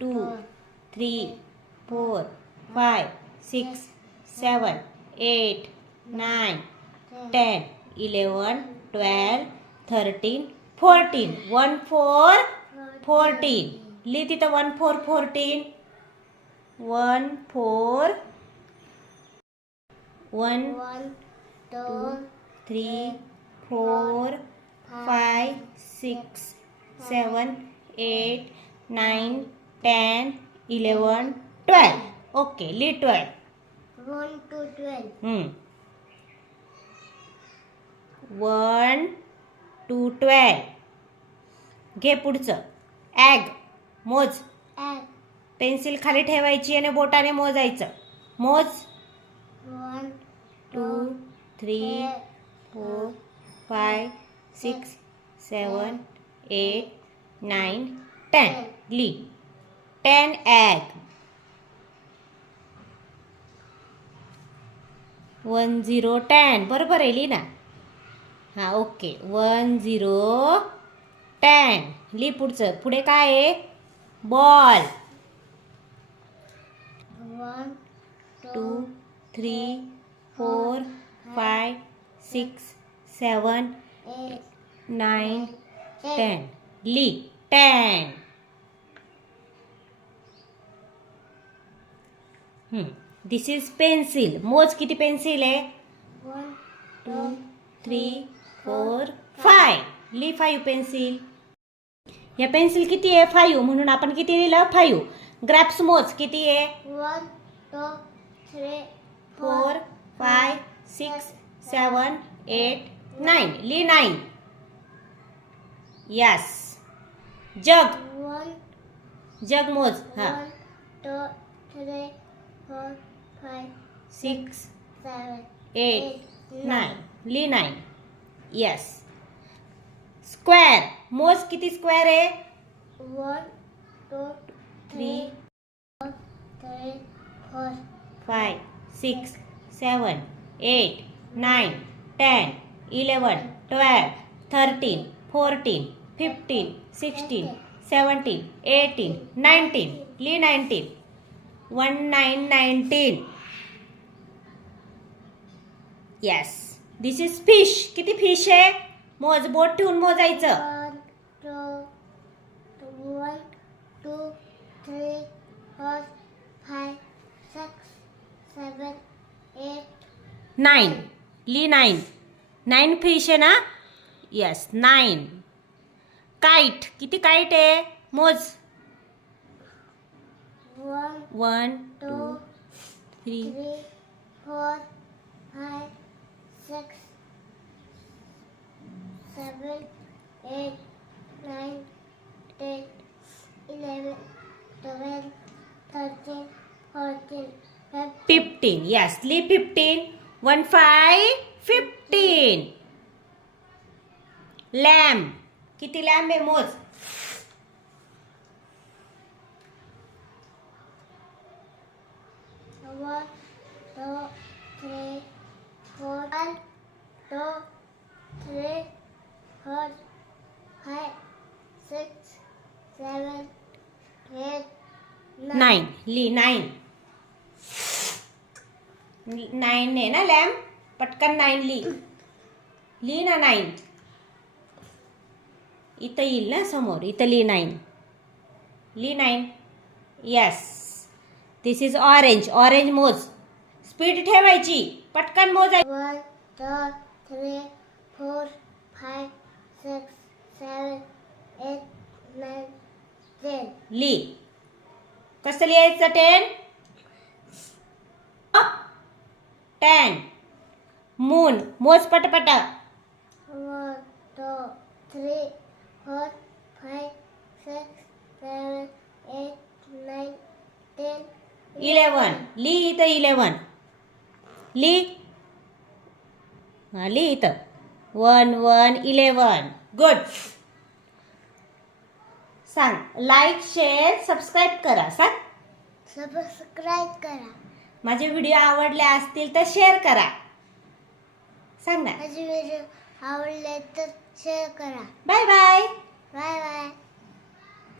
two three four five six seven eight nine ten eleven twelve thirteen fourteen one four fourteen लिह तिथं one four fourteen one four one one दोन three four five six seven eight nine ten eleven twelve okay ली twelve one two twelve one two twelve घे पुढचं. Ag मोज. Pencil खाली ठेवायची आणि बोटाने मोजायचं. मोज. One two three four five six seven eight nine ten ली टेन ॲग वन झिरो टेन बरोबर आहे ली ना हां ओके वन झिरो टेन ली पुढचं. पुढे काय आहे? Ball one two three four five six seven nine ten Lee ten this is pencil मोज किती पेन्सिल आहे? One two three four five ली फाईव्ह पेन्सिल या पेन्सिल किती आहे? फाईव्ह म्हणून आपण किती लिहिलं? फाईव्ह ग्रॅप्स मोज किती आहे? One two three four five six seven eight nine ली nine yes jug one jug मोज हा two three seven eight nine ली नाईन यस स्क्वेअर मोज किती स्क्वेअर आहे? One two three three four five six seven eight nine ten eleven twelve thirteen fourteen fifteen sixteen seventeen eighteen nineteen Lee nineteen one nine nineteen yes this is fish किती fish आहे? मोज बोट ठेवून मोजायचं. To three eight nine ली nine nine fish आहे ना? Yes nine kite किती काईट आहे? मोज. one one two two three three four five six seven eight nine ten eleven twelve thirteen fourteen fifteen fifteen yes ली fifteen one five fifteen lamb किती lamb आहे मोज two, three, four, one, two, three, four, five, six, seven, eight, nine. Nine ली nine nine आहे ना lamp पटकन nine ली ली ना nine इथं येईल ना समोर इथं ली nine Lee nine yes this is orange orange मोज स्पीड ठेवायची. पटकन मोजाय ली. कस लिहायचं टेन? टेन. मून. मोज पटपट. Three four five six seven eight nine ten. Eleven. ली इथं इलेवन. ली. हा ली इथं. One one eleven. गुड सांग लाईक शेअर सबस्क्राईब करा सांग. सबस्क्राईब करा. माझे व्हिडिओ आवडले असतील तर शेअर करा. सांग ना. माझे व्हिडिओ आवडले तर शेअर करा. Bye bye bye bye